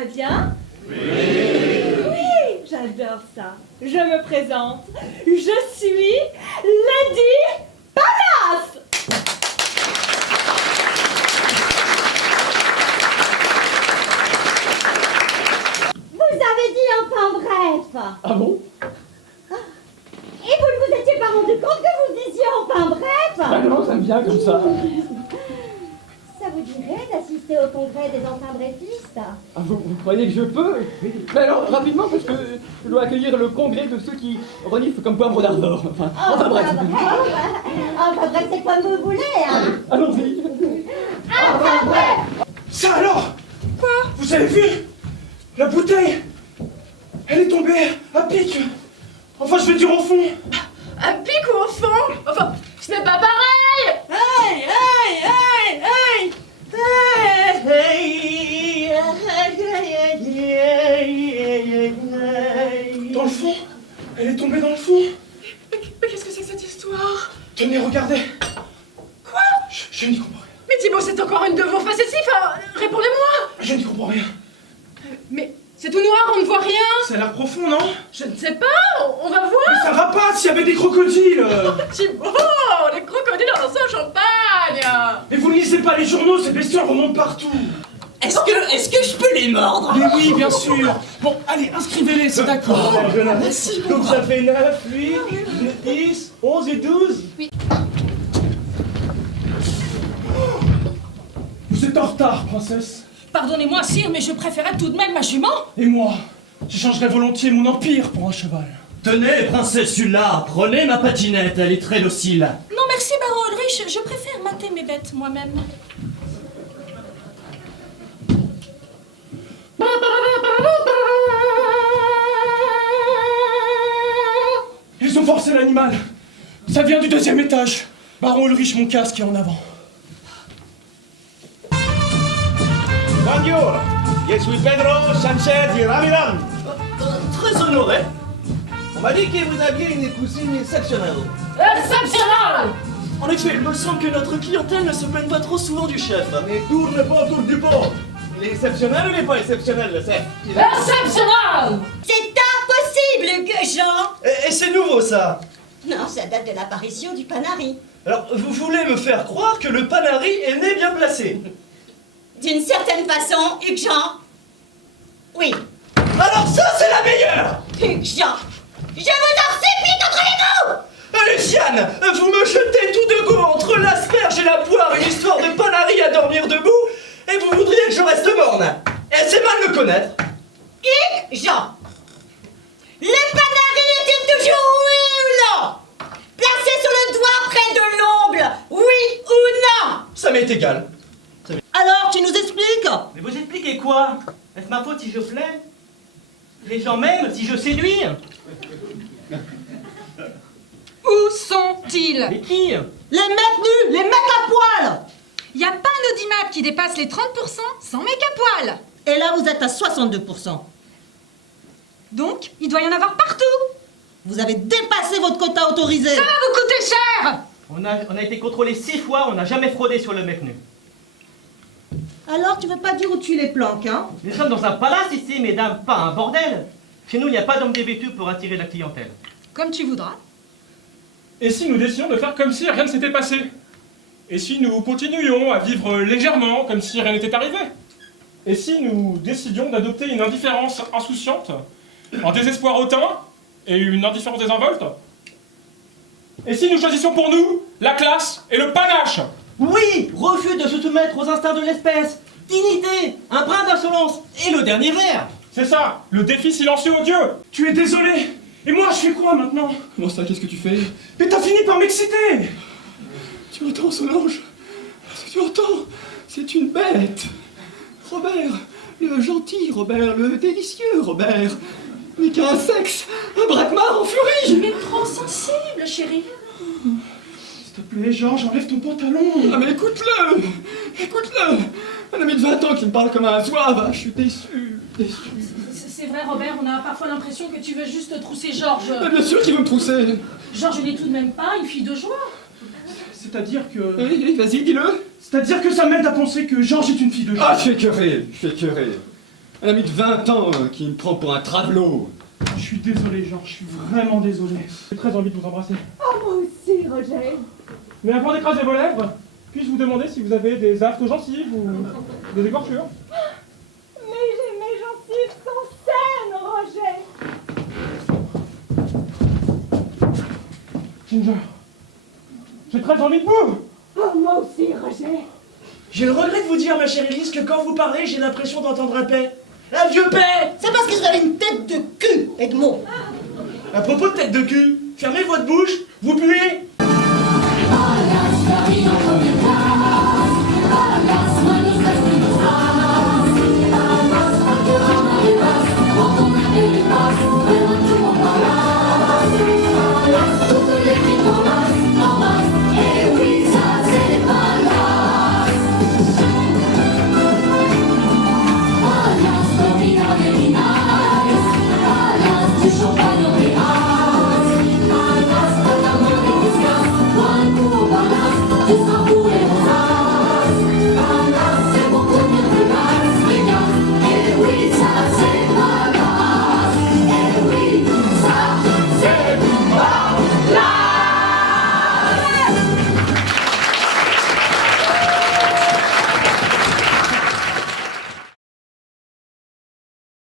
va bien? Oui, j'adore ça. Je me présente. Je suis Lady Palace. Vous avez dit enfin bref. Ah bon? Et vous ne vous étiez pas rendu compte que vous disiez enfin bref? Ah non, ça me vient comme ça. Ça vous dirait d'assister au congrès des enfants brefistes? Ah, vous croyez que je peux? Mais alors, rapidement, parce que je dois accueillir le congrès de ceux qui reniflent comme poivre d'Arvor. Enfin bref. Enfin bref, c'est comme vous voulez, hein? Allons-y. Enfin bref! Ça alors? Quoi? Vous avez vu? La bouteille, elle est tombée à pic. Enfin, je vais dire au fond. À pic ou au fond? Enfin, ce n'est pas pareil! Hey, hey, hey, hey! Dans le fond? Elle est tombée dans le fond? Mais qu'est-ce que c'est que cette histoire? Tenez, regardez. Quoi? Je n'y comprends rien. Mais Thibaut, c'est encore une de vos facéties, enfin, répondez-moi! Je n'y comprends rien. Mais c'est tout noir, on ne voit rien! Ça a l'air profond, non? Je ne sais pas, on va voir! Mais ça va pas s'il y avait des crocodiles! Thibaut, les crocodiles dans l'océan Champagne! Mais vous ne lisez pas les journaux, ces bestioles remontent partout! Est-ce que je peux les mordre? Mais oui, bien sûr! Bon, allez, inscrivez-les, c'est d'accord! Merci. Donc ça fait 9, 8, 10, 11 et 12? Oui. Vous êtes en retard, princesse! Pardonnez-moi, sire, mais je préférais tout de même ma jument! Et moi, j'échangerais volontiers mon empire pour un cheval. Tenez, princesse Ulla, prenez ma patinette, elle est très docile. Non merci, baron Ulrich, je préfère mater mes bêtes moi-même. Ils ont forcé l'animal. Ça vient du 2e étage. Baron Ulrich, mon casque est en avant. Bonjour, je suis Pedro Sanchez de Ramirez. Très honoré. On m'a dit que vous aviez une cousine exceptionnelle. Exceptionnel! En effet, il me semble que notre clientèle ne se plaigne pas trop souvent du chef. Mais tourne pas autour du pot. Il est exceptionnel ou il n'est pas exceptionnel, le chef? Exceptionnel! C'est impossible que Jean... Et c'est nouveau, ça. Non, ça date de l'apparition du Panari. Alors, vous voulez me faire croire que le Panari est né bien placé? D'une certaine façon, Hugues Jean... Oui. Alors ça, c'est la meilleure! Hugues Jean, je vous en supplie, contrôlez-vous! Luciane, vous me jetez tout de go entre l'asperge et la poire une histoire de Panari à dormir debout, et vous voudriez que je reste morne. Et c'est mal me connaître. Hugues Jean, le Panari est-il toujours oui ou non? Placé sur le doigt près de l'ongle, oui ou non? Ça m'est égal. Alors, tu nous expliques? Mais vous expliquez quoi? Est-ce ma faute si je plais? Les gens m'aiment si je séduis? Où sont-ils? Mais qui? Les mecs nus, les mecs à poil! Y a pas un audimat qui dépasse les 30% sans mec à poil. Et là, vous êtes à 62%. Donc, il doit y en avoir partout. Vous avez dépassé votre quota autorisé. Ça va vous coûter cher. On a été contrôlé 6 fois, on n'a jamais fraudé sur le mec nu. Alors, tu veux pas dire où tu les planques, hein? Nous sommes dans un palace ici, mesdames, pas un bordel. Chez nous, il n'y a pas d'hommes dévêtus pour attirer la clientèle. Comme tu voudras. Et si nous décidions de faire comme si rien ne s'était passé? Et si nous continuions à vivre légèrement, comme si rien n'était arrivé? Et si nous décidions d'adopter une indifférence insouciante, un désespoir hautain et une indifférence désinvolte? Et si nous choisissions pour nous la classe et le panache? Oui! Refus de se soumettre aux instincts de l'espèce, dignité, un brin d'insolence et le dernier verre! C'est ça, le défi silencieux odieux! Tu es désolé. Et moi, je fais quoi maintenant? Comment ça, qu'est-ce que tu fais? Mais t'as fini par m'exciter. Tu entends, Solange? Ce que tu entends, c'est une bête. Robert, le gentil Robert, le délicieux Robert. Mais qui a un sexe, un braquemar en furie. Mais trop sensible, chérie. S'il te plaît, Georges, enlève ton pantalon. Ah mais écoute-le. Écoute-le. Un ami de 20 ans qui me parle comme un zouave. Je suis déçu. C'est vrai, Robert, on a parfois l'impression que tu veux juste trousser Georges. Bien sûr qu'il veut me trousser. Georges n'est tout de même pas une fille de joie. C'est-à-dire que... Oui, vas-y, dis-le. C'est-à-dire que ça m'aide à penser que Georges est une fille de joie. Ah, je suis écœuré. Un ami de 20 ans qui me prend pour un travelot. Je suis désolé, Jean, je suis vraiment désolé. J'ai très envie de vous embrasser. Oh, moi aussi, Roger. Mais avant d'écraser vos lèvres, puis-je vous demander si vous avez des aftes aux gencives ou des écorchures? Mais mes gencives sont saines, Roger. Ginger, j'ai très envie de vous. Oh, moi aussi, Roger. J'ai le regret de vous dire, ma chère Élise, que quand vous parlez, j'ai l'impression d'entendre un paix. Un vieux paix! C'est parce que vous avez une tête de cul, Edmond. À propos de tête de cul, fermez votre bouche, vous puez!